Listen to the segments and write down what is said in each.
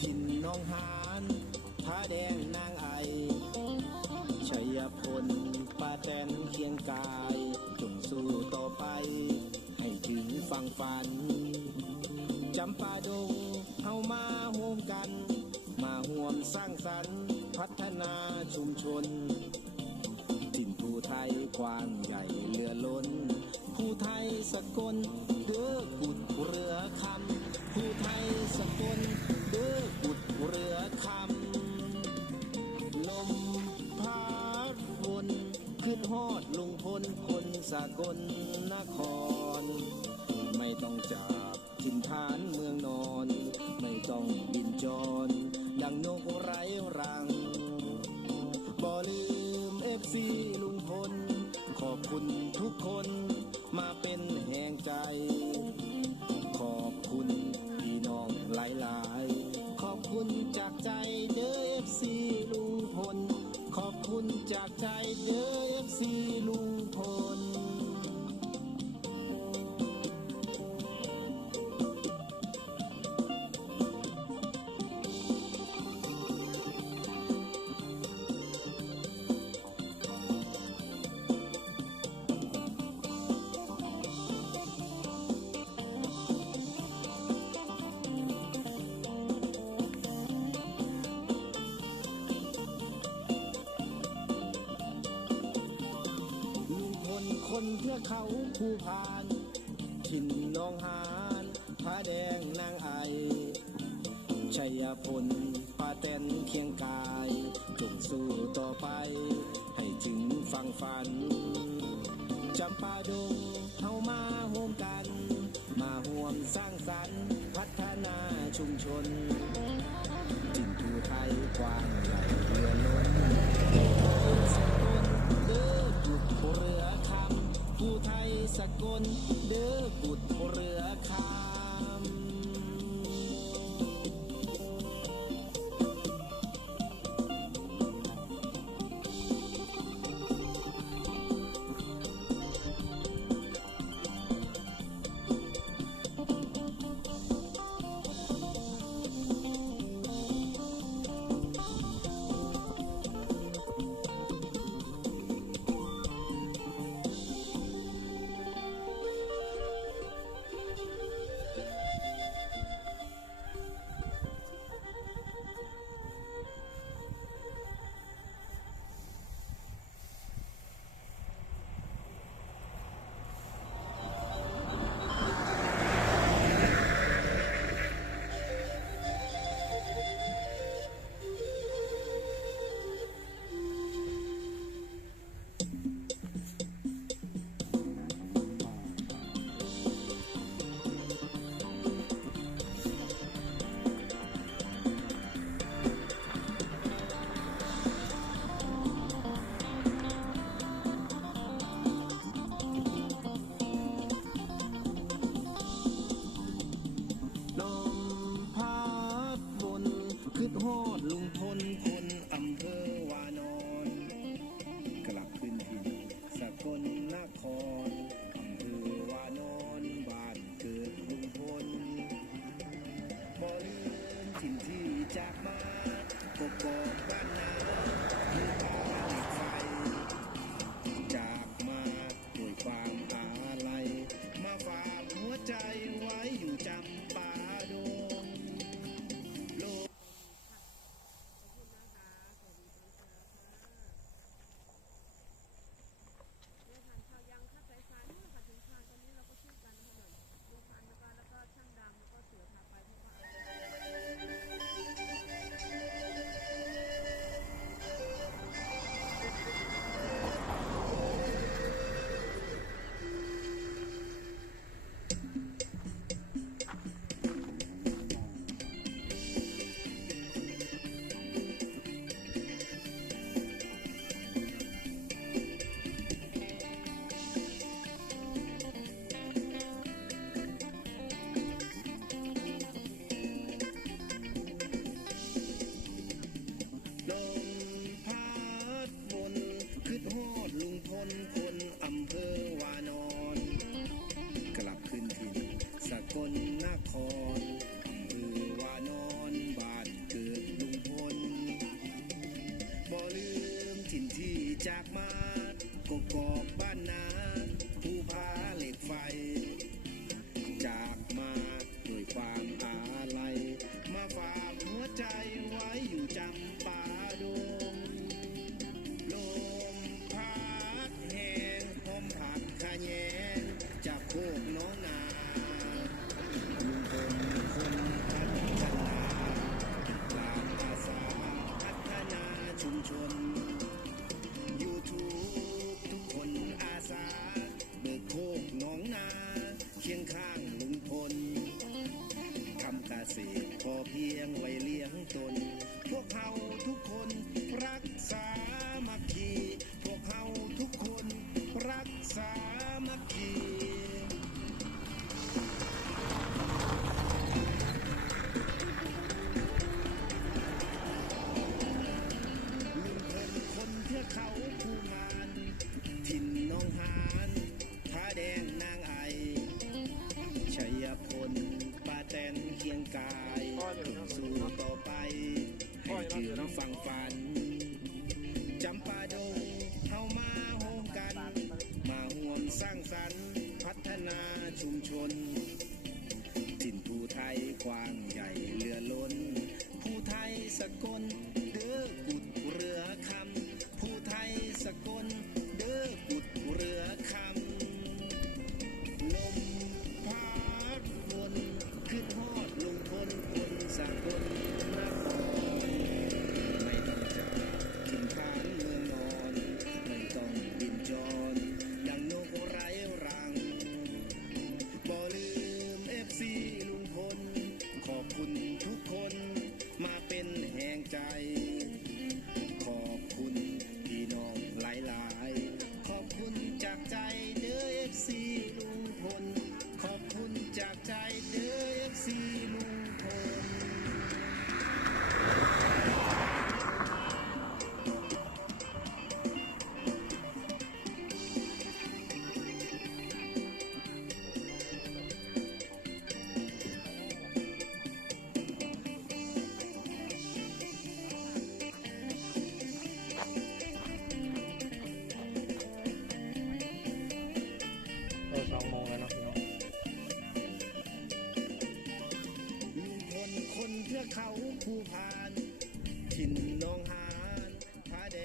ทินน้องหานผ้าแดงนางไอชัยพลป้าแตนเคียงกายจงสู้ต่อไป ให้ถึงฝั่งฝันจำปาดงเฮามาห่วมกัน มาห่วมสร้างสรรค์ พัฒนาชุมชนถิ่นผู้ไทยกว้างใหญ่เหลือล้นผู้ไทยสกลเด้อกุดเรือคำผู้ไทยสกลเด้อกุด เรือคำลมพัดวนขึ้นฮอดลุงพลคนสากลนคร ไม่ต้องจากถิ่นฐานเมืองนอน ไม่ต้องบินจร ดังนกไร้รังบ่ลืมเอฟซีลุงพล ขอบคุณทุกคนมาเป็น ใจเด้อเอฟซีลุงพล ขอบคุณจากใจเด้อเอฟซี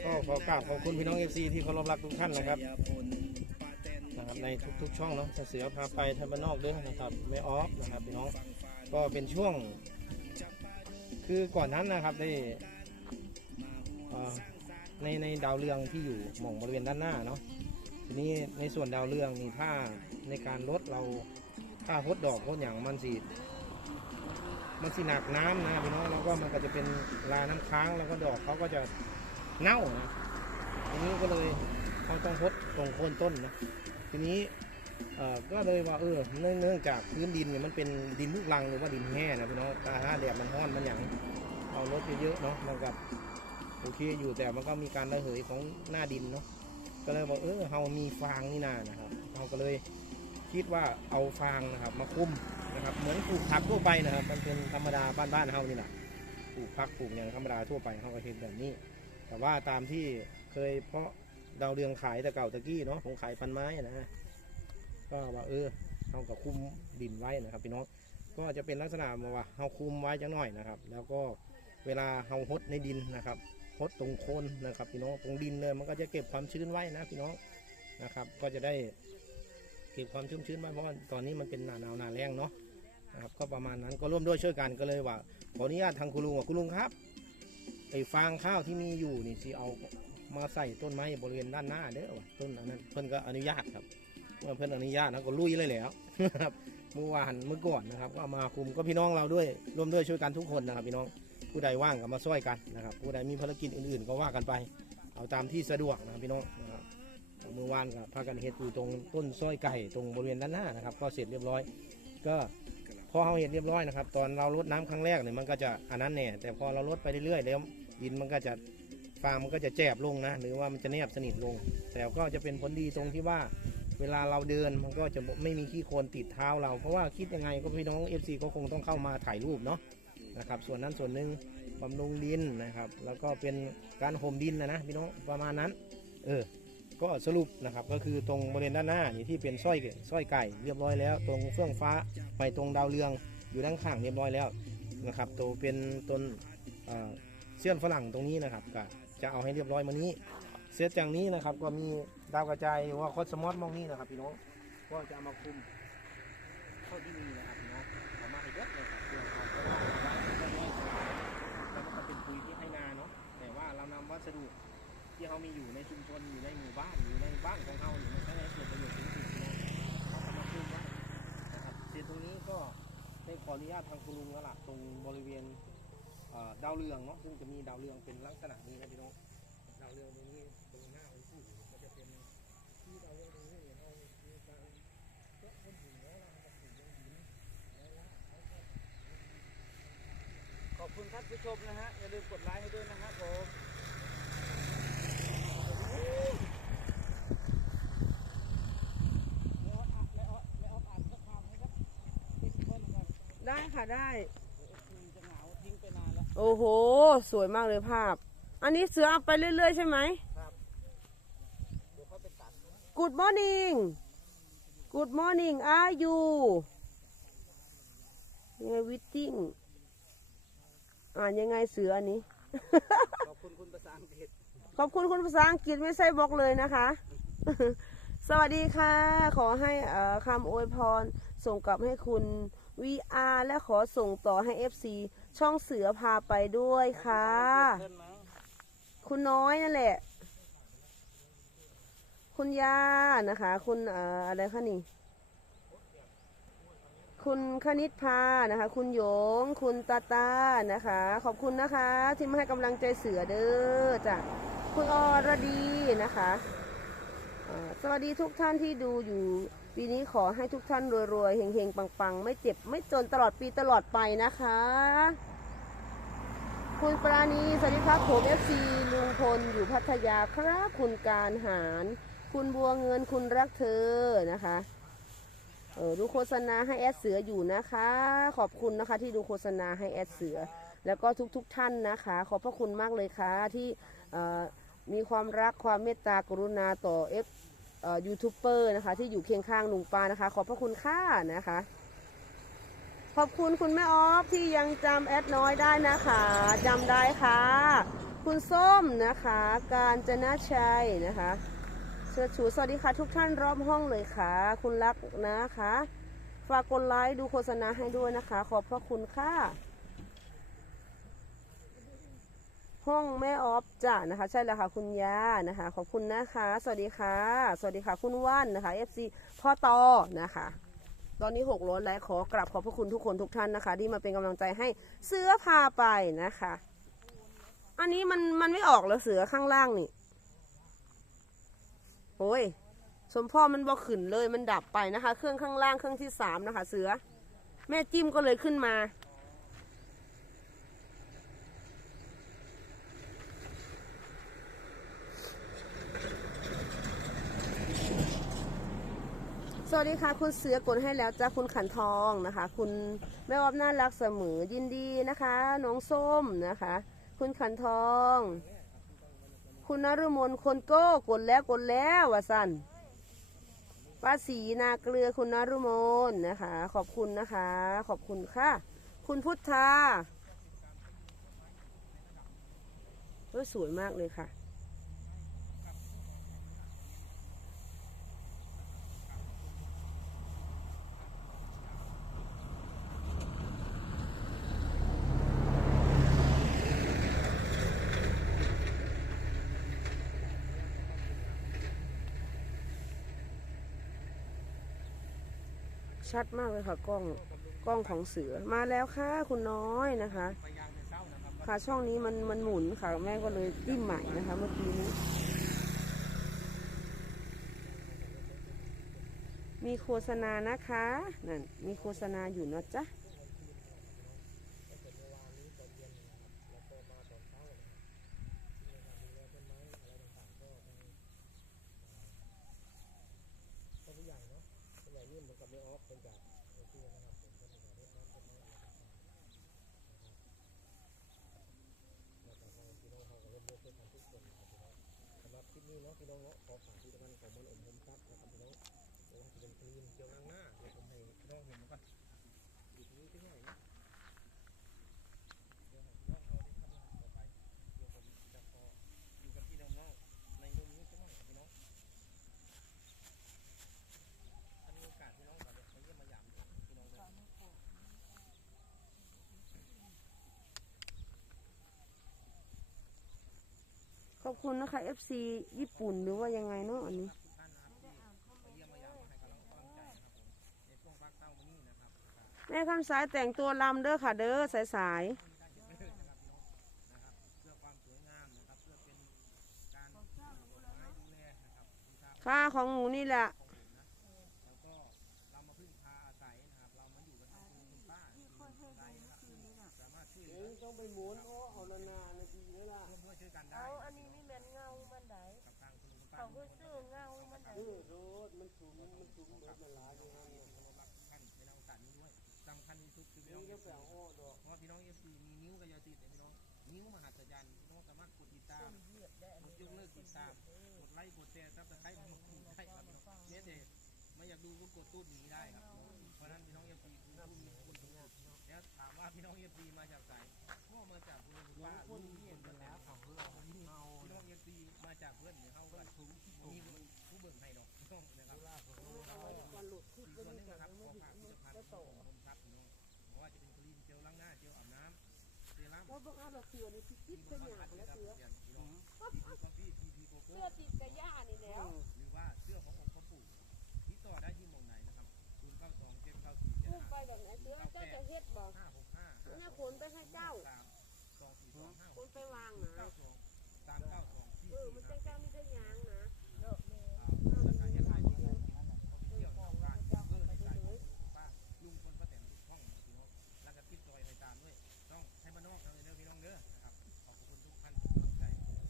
ก็ขอกราบขอบคุณพี่น้องเอฟซีที่เคารพรักทุกท่านนะครับนะครับ ในทุกๆช่องเนาะเสือพาไปทางบ้านอกด้วยนะครับไม่ออฟนะครับพี่น้องก็เป็นช่วง คือก่อนนั้นนะครับได้ในในดาวเรืองที่อยู่หม่องบริเวณด้านหน้าเนาะทีนี้ในส่วนดาวเรืองมีผ้าในการลดเราผ้าฮดดอกฮดอย่างมันสี มันสีหนักน้ำนะพี่น้องแล้วก็มันก็จะเป็นลาน้ำค้างแล้วก็ดอกเขาก็จะเน่านะทีนี้ก็เลยเขาต้องฮดตรงโคนต้นนะทีนี้ก็เลยว่าเออเนื่องจากพื้นดินเนี่ยมันเป็นดินลูกรังหรือว่าดินแห้นะพี่น้องถ้าแดดมันร้อนมันอย่างเอารถเยอะๆเนาะมันกับโอเคอยู่แต่มันก็มีการระเหยของหน้าดินเนาะก็เลยบอกเออเรามีฟางนี่นานะครับเราก็เลยคิดว่าเอาฟางนะครับ มาคุ้ม นะครับเหมือนปลูกผักทั่วไปนะครับ มันเป็นธรรมดาบ้านๆเฮานี่แหละปลูกผักปลูกอย่างธรรมดาทั่วไปเขาก็เห็นแบบนี้ แต่ว่าตามที่เคยเพาะดาวเรืองขายแต่เก่าตะกี้เนาะผมขายพันไม้อะนะก็ว่าเออเราก็คุมดินไว้นะครับพี่น้องก็จะเป็นลักษณะว่าเราคุมไว้จังหน่อยนะครับ แล้วก็เวลาเราหดในดินนะครับหดตรงโคนนะครับพี่น้องตรงดินเลยมันก็จะเก็บความชื้นไว้นะพี่น้องนะครับ ก็จะได้เก็บความชุ่มชื้นไว้เพราะตอนนี้มันเป็นหนาหนาวหนาแรงเนาะ นะครับก็ประมาณนั้นก็ร่วมด้วยช่วยกันก็เลยว่าขออนุญาตทางคุณลุงว่าคุณลุงครับไอ้ฟางข้าวที่มีอยู่นี่สิเอามาใส่ต้นไม้บริเวณด้านหน้าเด้อว่ะต้นอันนั้นเพิ่นก็อนุญาตครับเมื่อเพื่อนอนุญาตนะก็ลุยเลยแล้วนะครับเมื่อวานเมื่อก่อนนะครับ ก็มาคุมก็พี่น้องเราด้วยร่วมด้วยช่วยกันทุกคนนะครับ พี่น้องผู้ใดว่างก็มาช่วยกันนะครับ ผู้ใดมีภารกิจอื่นๆ ก็ว่ากันไป เอาตามที่สะดวกนะพี่น้องนะครับเมื่อวานก็พากันเห็ดอยู่ตรงต้นสร้อยไก่ตรงบริเวณด้านหน้านะครับ ก็เสร็จเรียบร้อย ก็ พอเราเห็ดเรียบร้อยนะครับ ตอนเราลดน้ำครั้งแรกเนี่ยมันก็จะอันนั้นแน่แต่พอเราลดไปเรื่อยๆแล้วดินมันก็จะฟางมันก็จะแจบลงนะ หรือว่ามันจะแนบสนิทลง แต่ก็จะเป็นผลดีตรงที่ว่า เวลาเราเดินมันก็จะไม่มีขี้โคลนติดเท้าเรา เพราะว่าคิดยังไงก็พี่น้อง FC ก็คงต้องเข้ามาถ่ายรูปเนาะนะครับ ส่วนนั้นส่วนหนึ่งบำรุงดินนะครับ แล้วก็เป็นการห่มดินนะนะพี่น้องประมาณนั้น เออ ก็สรุปนะครับก็คือตรงบริเวณด้านหน้านี่ที่เป็นสร้อยสร้อยไก่เรียบร้อยแล้ว ตรงเฟื่องฟ้าไปตรงดาวเรืองอยู่ด้านข้างเรียบร้อยแล้วนะครับตัวเป็นต้นเอ่อเสี้ยนฝรั่งตรงนี้นะครับก็จะเอาให้เรียบร้อยมานี้ เสร็จจากนี้นะครับก็มีดาวกระจายหรือว่าคอสมอสมองนี้นะครับพี่น้องก็จะเอามาคุมเข้าที่นี่นะครับพี่น้องเอามาให้เยอะเลยครับเพื่อเอาเพราะว่าไว้เรียบร้อยแล้วมันก็เป็นปุ๋ยที่ให้นาเนาะแต่ว่าเรานำวัสดุ ที่เขามีอยู่ในชุมชนอยู่ในหมู่บ้านอยู่ในบ้านของเขาอยู่ในใช้ให้เกิดประโยชน์สูงสุดพี่น้องเขาเอามาคุมไว้นะครับเสร็จตรงนี้ก็ได้ขออนุญาตทางคุณลุงแล้วล่ะตรงบริเวณดาวเรืองเนาะซึ่งจะมีดาวเรืองเป็นลักษณะนี้นะพี่น้องดาวเรืองตรงนี้ตรงหน้าองค์ปู่ก็จะเป็นที่ดาวเรืองตรงนี้เห็นเอามีการเจาะก้นหินแล้วนะครับถึงยังหินขอบคุณท่านผู้ชมนะฮะอย่าลืมกดไลค์ให้ด้วยนะครับผม ได้ ค่ะได้จะเหงาทิ้งไปนานแล้วโอ้โห สวยมากเลยภาพ อันนี้เสือเอาไปเรื่อยๆใช่ไหมเดี๋ยวเขาไปตัด Good morning Good morning are you ยังไงวิตติ้งอ่านยังไงเสืออันนี้ ขอบคุณคุณภาษาอังกฤษ ขอบคุณคุณภาษาอังกฤษไม่ใช่บล็อกเลยนะคะ สวัสดีค่ะ ขอให้เอ่อคำอวยพรส่งกลับให้คุณ VR และขอส่งต่อให้ FC ช่องเสือพาไปด้วยค่ะ คุณน้อยนั่นแหละ คุณย่านะคะ คุณเอ่ออะไรคะนี่ คุณคณิษพานะคะ คุณหยง คุณตาตานะคะ ขอบคุณนะคะ ที่มาให้กำลังใจเสือเด้อจ้ะคุณอรดีนะคะสวัสดีทุกท่านที่ดูอยู่ ปีนี้ขอให้ทุกท่านรวยๆเฮงๆ ปังๆ ไม่เจ็บไม่จนตลอดปีตลอดไปนะคะ คุณปราณีสวัสดีครับผมเอฟซีลุงพลอยู่พัทยาครับคุณการหาร คุณบัวเงินคุณรักเธอนะคะเออดูโฆษณาให้แอดเสืออยู่นะคะ ขอบคุณนะคะที่ดูโฆษณาให้แอดเสือ แล้วก็ทุกๆทท่านนะคะ ขอบพระคุณมากเลยค่ะที่มีความรักความเมตตากรุณาต่อเอฟ ยูทูบเบอร์นะคะ ที่อยู่เคียงข้างลุงปานะคะ ขอบพระคุณค่ะนะคะ ขอบคุณคุณแม่ออฟที่ยังจำแอดน้อยได้นะคะจำได้ค่ะ คุณส้มนะคะ การจนาชัยนะคะเสื้อชูสวัสดีค่ะ ทุกท่านรอบห้องเลยค่ะ คุณรักนะคะ ฝากกดไลค์ดูโฆษณาให้ด้วยนะคะ ขอบพระคุณค่ะ ห้องแม่ออฟจ้ะนะคะ ใช่แล้วค่ะคุณยานะคะ ขอบคุณนะคะ สวัสดีค่ะ สวัสดีค่ะ คุณว่านนะคะ FC พ่อตอนะคะ ตอนนี้หกร้อยแล้วขอกราบขอบพระคุณทุกคนทุกท่านนะคะ ที่มาเป็นกำลังใจให้เสือพาไปนะคะ อันนี้มันมันไม่ออกแล้วเสือข้างล่างนี่โอ้ยสมพ่อมันบอขึ้นเลยมันดับไปนะคะ เครื่องข้างล่างเครื่องที่สามนะคะ เสือ แม่จิ้มก็เลยขึ้นมา สวัสดีค่ะ คุณเสือกดให้แล้วจ้าคุณขันทองนะคะ คุณแม่วอบน่ารักเสมอยินดีนะคะ น้องส้มนะคะ คุณขันทอง คุณนฤมลคนโก้กดแล้วกดแล้ววะสันป้าสีนาเกลือคุณนฤมลนะคะ ขอบคุณนะคะ ขอบคุณค่ะ คุณพุทธาเฮ้ยสวยมากเลยค่ะ ชัดมากเลยค่ะกล้องกล้องของเสือมาแล้วค่ะคุณน้อยนะคะ ค่ะช่องนี้มันมันหมุนค่ะแม่ก็เลยจิ้มใหม่นะคะ เมื่อกี้นี้ มีโฆษณานะคะนั่นมีโฆษณาอยู่นะจ๊ะ ก็ผู้ใหญ่เนาะผู้ใหญ่ยื่นเหมือนกับไม่ออฟเป็นจากโอเคนะครับผมก็มีการรดน้ำต้นไม้นะ ครับนะครับแล้วก็ทางพี่น้อมกันทุกคนะครับพี่น้องสำหรับคลิปนี้เนาะพี่น้องเนาะขอฝากพี่น้องมันอมผมซับนะครับพี่น้องเดี๋ยวจะเป็นครีมเจลล้างหน้าเดี๋ยวผมให้พี่น้องเห็นก่อนอยู่ตรงนี้ที่ไหนนะเดี๋ยวให้น้องเอาได้ทำงานต่อไปเดี๋ยวผมจะขออยู่กันที่ด้านนอกในมุมนี้สักหน่อยครับพี่น้องถ้ามีโอกาสพี่น้องก็เดี๋ยวมาเยี่ยมมาหยามพี่น้องเลยขอบคุณนะคะ FC ญี่ปุ่นหรือว่ายังไงเนาะอันนี้ ในช่วงภาคเต้าวันนี้นะครับแม่คำสายแต่งตัวลำเด้อค่ะ เด้อสายสายได้เห็นเลยนะครับพี่น้องนะครับเพื่อความสวยงามนะค แปลอ้ดอกเพราะพี่น้องเอฟซีมีนิ้วกับยติดเนี่ยพี่น้องนิ้วมหัศจรรย์พี่น้องสามารถกดติดตามกดยกเลิกติดตามกดไลค์กดแชร์ซับสไครต์ของคุณได้ครับพี่น้องเนี่ยเด็ไม่อยากดูก็กดตู้หนีได้ครับ เพราะนั้นพี่น้องเอฟซีคือผู้มีคุณสมบัติแล้วถามว่าพี่น้องเอฟซีมาจากไหนก็มาจากคุณลุงคุณป้าลุงคนกันแล้วของเราพี่น้องเอฟซีมาจากเพื่อนเนี่ยเขากันมีผู้เบิ่งให้ดอกพี่น้องนะครับอีกส่วนหนึงนะครับขอฝากผลิตภัณฑ์ ว่าบังอาจเราเสือนี่คิดที่เป็นมันอย่างอัดแล้วกับเสืออย่างพี่น้องทีพีกาแฟทีพีโกโก้เสื้อติดกระย่านี่แล้วหรือว่าเสื้อขององค์พระปู่ที่ต่อได้ที่หมองไหนนะครับศูนย์เก้าสองเจ็ดเก้าสี่เจ็ดพูดไปห้าแบบไหนเสือเจ้าจะเฮ็ดบอกห้าหกห้าเนี่ยขนไปให้เจ้าสามสองสี่สองห้าขนไปวางศูนย์นะเก้าสองสามเก้าสองสี่เออสี่มันห้าจะเจ้ามีแต่ยางนะ อ่าแล้วก็ยันไลน์ที่เที่ยวทางบ้านเพื่อในการของป้าลุงคนป้าแตนทุกช่องนะพี่น้องแล้วก็ติดต่อยในตามด้วยต้องให้บ้านนอกทางเด้อพี่น้องเด้อนะครับขอบคุณทุกท่านทุกกำลังใจ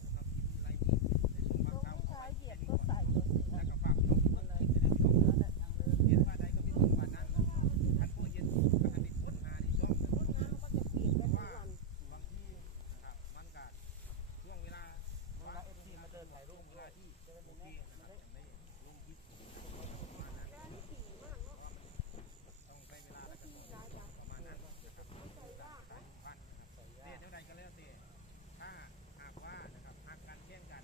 สำหรับคลิปไลฟ์นี้ในช่วงภาคเช้าขอไว้แค่นี้ก่อน แล้วก็ฝากพี่น้องทุกคนคิดไปเลยพี่น้องเย็นว่าใดก็มีคนว่านั้นท่านผู้เย็นก็ให้เป็นคนหาในช่องเพราะว่าบางที่นะครับมันก็ช่วงเวลาว่าเอฟซีมาเดินถ่ายรูปเวลาที่โอเคนะครับอย่างได้ลงคลิปประมาณนั้นต้องใช้เวลาแล้วก็ต้องประมาณนั้นนะครับพันนะครับเรียนเท่าใดก็แล้วแต่ถ้าหากว่านะครับหากการแข่งกัน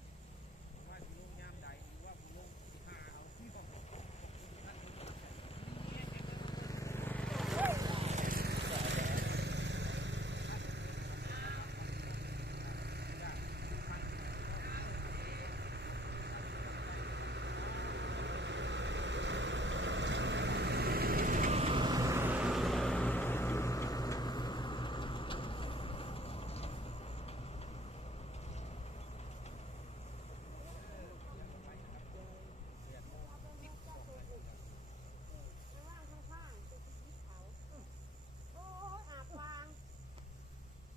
ว่าสิลงยามใดหรือว่าสิลงหาเอาที่ของท่านคนนี้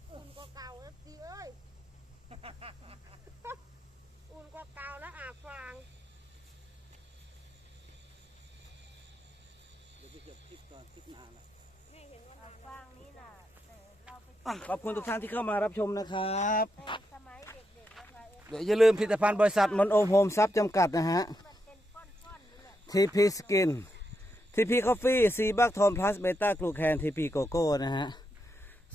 อุ่นกว่าเก่าเอฟซีเอ้ย อุ่นกว่าเก่าแล้วอาบฟางเดี๋ยวไปเก็บคลิปก่อนคลิปนานละแม่เห็นว่าเอาฟางนี้น่ะแต่เราไปอะขอบคุณทุกท่านที่เข้ามารับชมนะครับ แต่สมัยเด็กๆนะคะเอฟเดี๋ยวอย่าลืมผลิตภัณฑ์บริษัทมนโอมโฮมซับจำกัดนะฮะ มันเป็นก้อนๆนี่แหละ TP Skin TP Coffee ซีบักทอนพลัสเบต้ากลูแคน TP โกโก้นะฮะ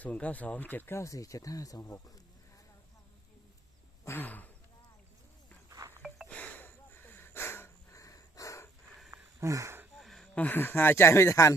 0 9 2 7 9 4 7 5 2 6 หายใจไม่ทัน